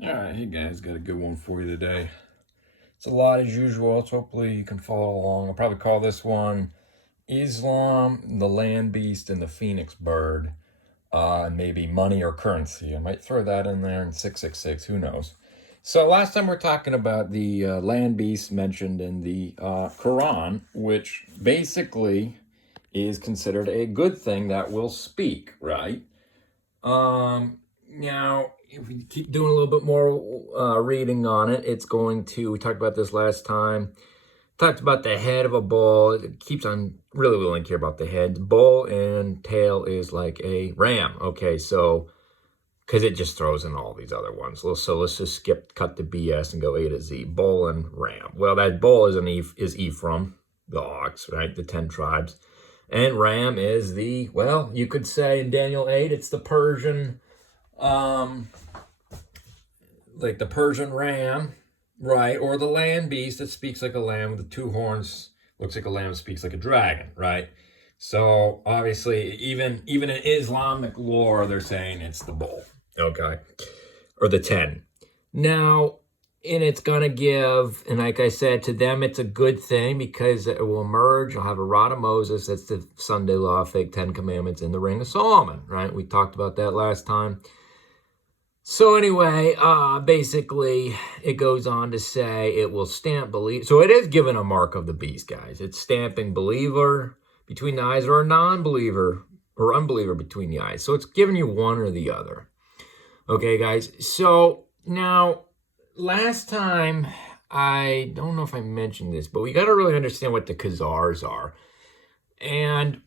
All right, hey guys, got a good one for you today. It's a lot as usual, so hopefully you can follow along. I'll probably call this one Islam, the Land Beast, and the Phoenix Bird, and maybe money or currency. I might throw that in there in 666, who knows. So last time we we're talking about the Land Beast mentioned in the Quran, which basically is considered a good thing that will speak, right? Now, if we keep doing a little bit more reading on it, it's going to, we talked about this last time, talked about the head of a bull. It keeps on, really we only care about the head. Bull and tail is like a ram. Okay, so, because it just throws in all these other ones. So let's just cut the BS and go A to Z. Bull and ram. Well, that bull is Ephraim, the ox, right? The 10 tribes. And ram is the, well, you could say in Daniel 8, it's the Persian, like the Persian ram, right? Or the land beast that speaks like a lamb with the 2 horns, looks like a lamb, speaks like a dragon, right? So obviously, even in Islamic lore, they're saying it's the bull, okay? Or the 10. Now, and it's going to give, and like I said, to them it's a good thing because it will emerge. You'll have a rod of Moses, that's the Sunday law, fake 10 commandments in the ring of Solomon, right? We talked about that last time. So anyway, basically, it goes on to say it will stamp believe. So it is given a mark of the beast, guys. It's stamping believer between the eyes or a non-believer or unbeliever between the eyes. So it's giving you one or the other. Okay, guys. So now, last time, I don't know if I mentioned this, but we got to really understand what the Khazars are. And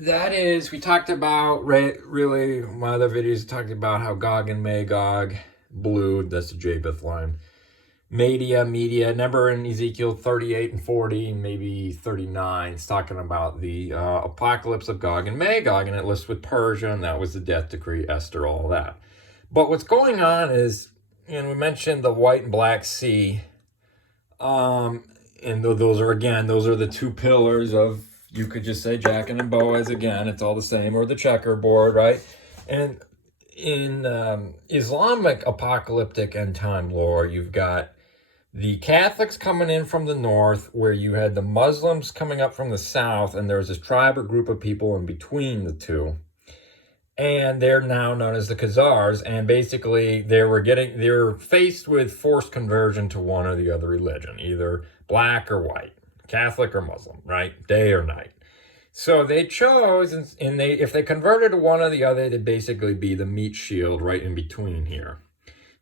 that is, we talked about, really, my other videos talked about how Gog and Magog, blue, that's the Japheth line. Media, remember in Ezekiel 38 and 40, maybe 39, it's talking about the apocalypse of Gog and Magog, and it lists with Persia, and that was the death decree, Esther, all that. But what's going on is, and we mentioned the White and Black Sea, and those are the 2 pillars of, you could just say Jachin and Boaz again, it's all the same, or the checkerboard, right? And in Islamic apocalyptic end time lore, you've got the Catholics coming in from the north, where you had the Muslims coming up from the south, and there was this tribe or group of people in between the two. And they're now known as the Khazars, and basically they're faced with forced conversion to one or the other religion, either black or white, Catholic or Muslim, right? Day or night. So they chose, and if they converted to one or the other, they'd basically be the meat shield right in between here.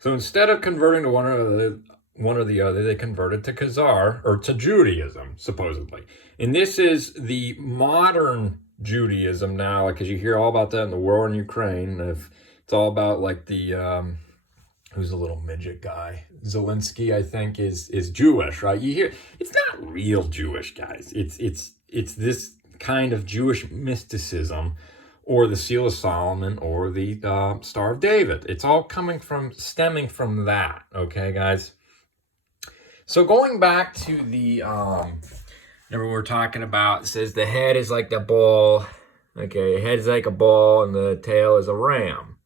So instead of converting to one or the other, they converted to Khazar, or to Judaism, supposedly. And this is the modern Judaism now, because you hear all about that in the war in Ukraine. It's all about like the who's the little midget guy, Zelensky, I think, is Jewish, right? You hear it's not real Jewish, guys. It's this kind of Jewish mysticism, or the Seal of Solomon, or the Star of David. It's all stemming from that. Okay, guys. So going back to the remember we were talking about, it says the head is like the bull. Okay, head is like a bull and the tail is a ram.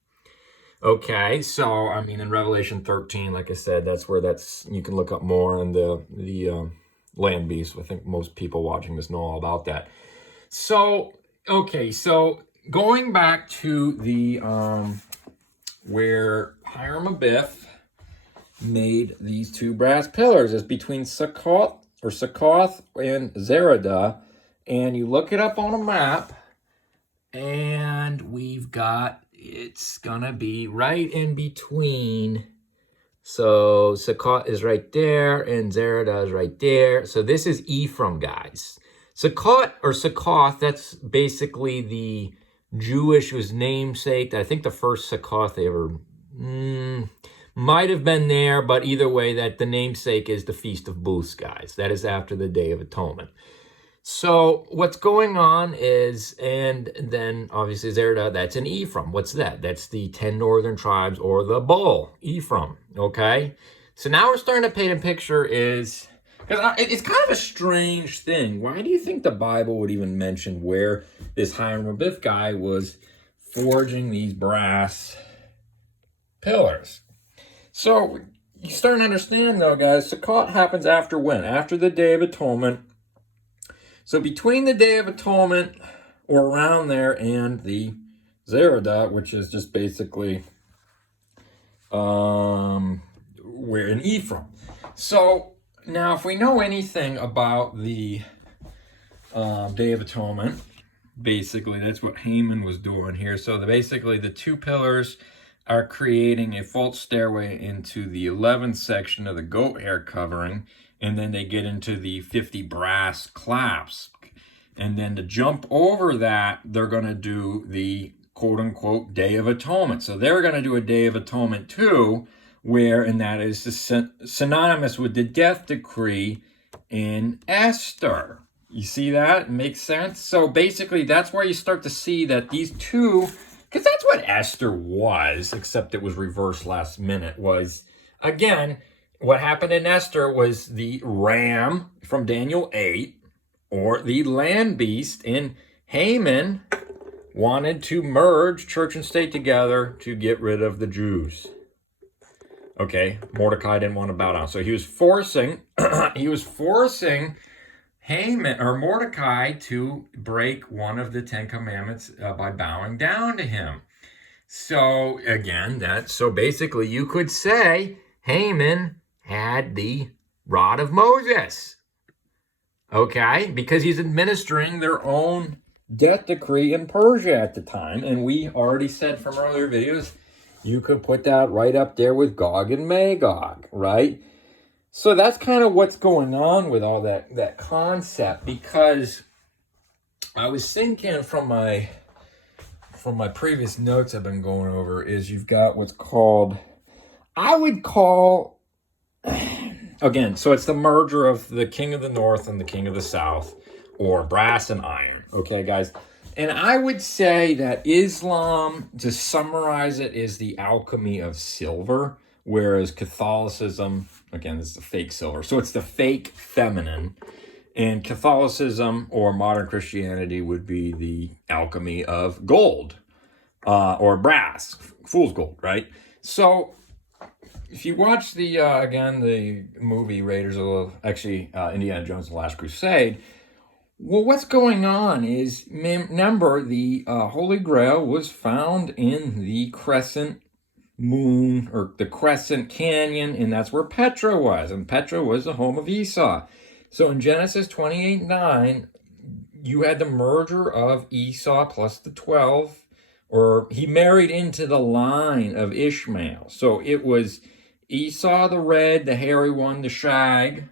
Okay, so I mean in Revelation 13, like I said, that's where you can look up more on the Land Beast. I think most people watching this know all about that. So okay, so going back to the where Hiram Abiff made these 2 brass pillars, is between Soccoth and Zeradah, and you look it up on a map, and we've got, it's gonna be right in between. So Soccoth is right there, and Zeradah is right there. So this is Ephraim, guys. Soccoth, that's basically the Jewish was namesake. I think the first Soccoth they ever might have been there, but either way, that the namesake is the Feast of Booths, guys. That is after the Day of Atonement. So what's going on is, and then obviously Zeradah, that's an Ephraim. What's that? That's the 10 northern tribes, or the bull, Ephraim, okay? So now we're starting to paint a picture is, because it's kind of a strange thing. Why do you think the Bible would even mention where this Hiram Abiff guy was forging these brass pillars? So you start to understand, though, guys, Soccoth happens after when? After the Day of Atonement. So between the Day of Atonement, or around there, and the Zerodot, which is just basically we're in Ephraim. So now, if we know anything about the Day of Atonement, basically that's what Haman was doing here. So basically the two pillars are creating a false stairway into the 11th section of the goat hair covering, and then they get into the 50 brass clasps. And then to jump over that, they're going to do the quote-unquote Day of Atonement. So they're going to do a Day of Atonement too, and that is synonymous with the death decree in Esther. You see that? It makes sense? So basically, that's where you start to see that these two, because that's what Esther was, except it was reversed last minute, was, again, what happened in Esther was the ram from Daniel 8, or the land beast, and Haman wanted to merge church and state together to get rid of the Jews. Okay, Mordecai didn't want to bow down. So he was forcing, Haman or Mordecai to break one of the 10 commandments by bowing down to him. So again, so basically you could say Haman had the rod of Moses. Okay, because he's administering their own death decree in Persia at the time. And we already said from earlier videos, you could put that right up there with Gog and Magog, right? So that's kind of what's going on with all that concept, because I was thinking from my previous notes I've been going over is you've got what's called, I would call, again, so it's the merger of the king of the north and the king of the south, or brass and iron, okay, guys? And I would say that Islam, to summarize it, is the alchemy of silver, whereas Catholicism, again, this is the fake silver. So it's the fake feminine. And Catholicism or modern Christianity would be the alchemy of gold or brass, fool's gold, right? So if you watch the, again, the movie Raiders of, Indiana Jones and the Last Crusade, well, what's going on is, remember, the Holy Grail was found in the crescent moon, or the crescent canyon, and that's where Petra was, and Petra was the home of Esau. So in Genesis 28:9, you had the merger of Esau plus the 12, or he married into the line of Ishmael. So it was Esau the red, the hairy one, the shag.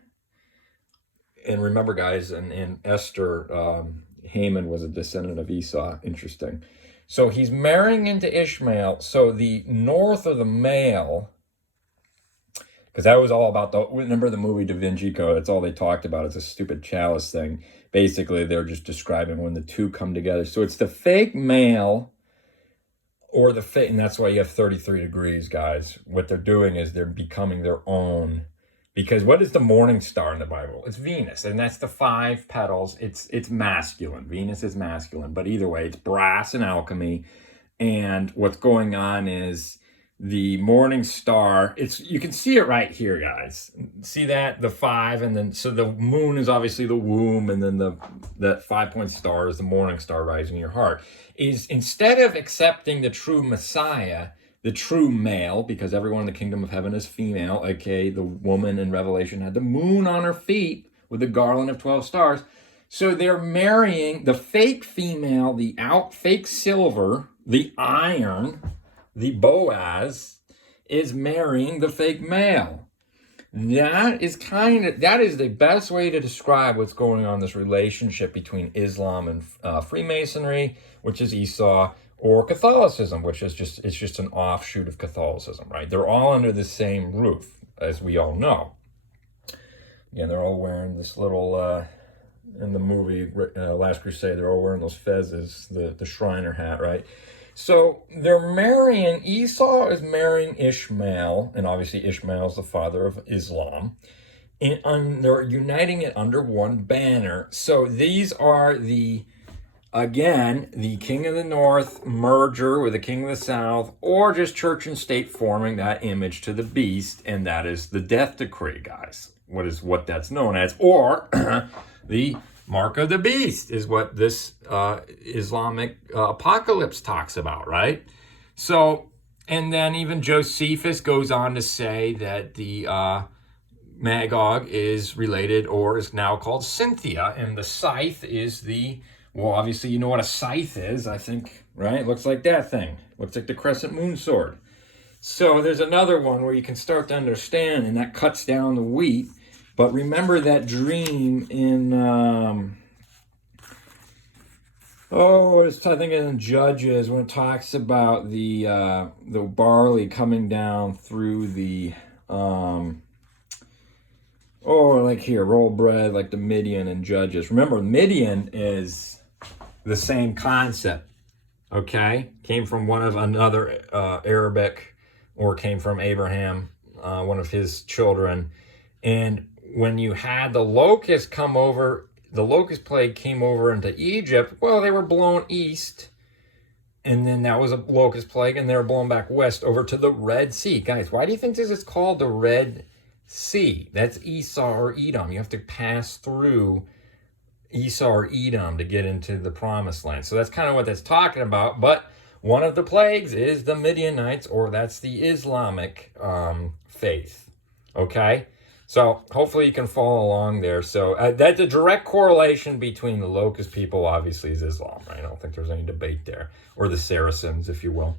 And remember, guys, in Esther, Haman was a descendant of Esau. Interesting. So he's marrying into Ishmael. So the north of the male, because that was all about remember the movie Da Vinci Code? That's all they talked about. It's a stupid chalice thing. Basically, they're just describing when the two come together. So it's the fake male, or the fake, and that's why you have 33 degrees, guys. What they're doing is they're becoming their own. Because what is the morning star in the Bible? It's Venus, and that's the 5 petals. It's masculine. Venus is masculine, but either way, it's brass and alchemy. And what's going on is the morning star. You can see it right here, guys. See that? The 5, and then so the moon is obviously the womb, and then that 5-point star is the morning star rising in your heart. Is instead of accepting the true Messiah, the true male, because everyone in the kingdom of heaven is female, aka the woman in Revelation had the moon on her feet with the garland of 12 stars. So they're marrying the fake female, the fake silver, the iron, the Boaz, is marrying the fake male. That is the best way to describe what's going on in this relationship between Islam and Freemasonry, which is Esau, or Catholicism, which is just an offshoot of Catholicism, right? They're all under the same roof, as we all know. Again, they're all wearing this little, in the movie Last Crusade, they're all wearing those fezzes, the Shriner hat, right? So they're marrying, Esau is marrying Ishmael, and obviously Ishmael is the father of Islam, and they're uniting it under one banner. So these are the again, the king of the north merger with the king of the south, or just church and state forming that image to the beast, and that is the death decree, guys. What that's known as, or the mark of the beast is what this Islamic apocalypse talks about, right? So, and then even Josephus goes on to say that the Magog is related, or is now called Cynthia, and the scythe is the, well, obviously you know what a scythe is, I think, right? It looks like that thing. Looks like the crescent moon sword. So there's another one where you can start to understand, and that cuts down the wheat. But remember that dream in, I think in Judges, when it talks about the barley coming down through the, like here, roll bread, like the Midian and Judges. Remember, Midian is the same concept, okay? Came from another Arabic, or came from Abraham, one of his children. And when you had the locust come over, the locust plague came over into Egypt, well, they were blown east, and then that was a locust plague, and they were blown back west over to the Red Sea. Guys, why do you think this is called the Red Sea? That's Esau or Edom. You have to pass through Esau or Edom to get into the promised land. So that's kind of what that's talking about. But one of the plagues is the Midianites, or that's the Islamic faith. Okay? So hopefully you can follow along there. So that's a direct correlation between the locust people, obviously, is Islam, right? I don't think there's any debate there. Or the Saracens, if you will.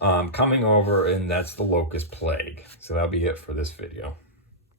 Coming over, and that's the locust plague. So that'll be it for this video.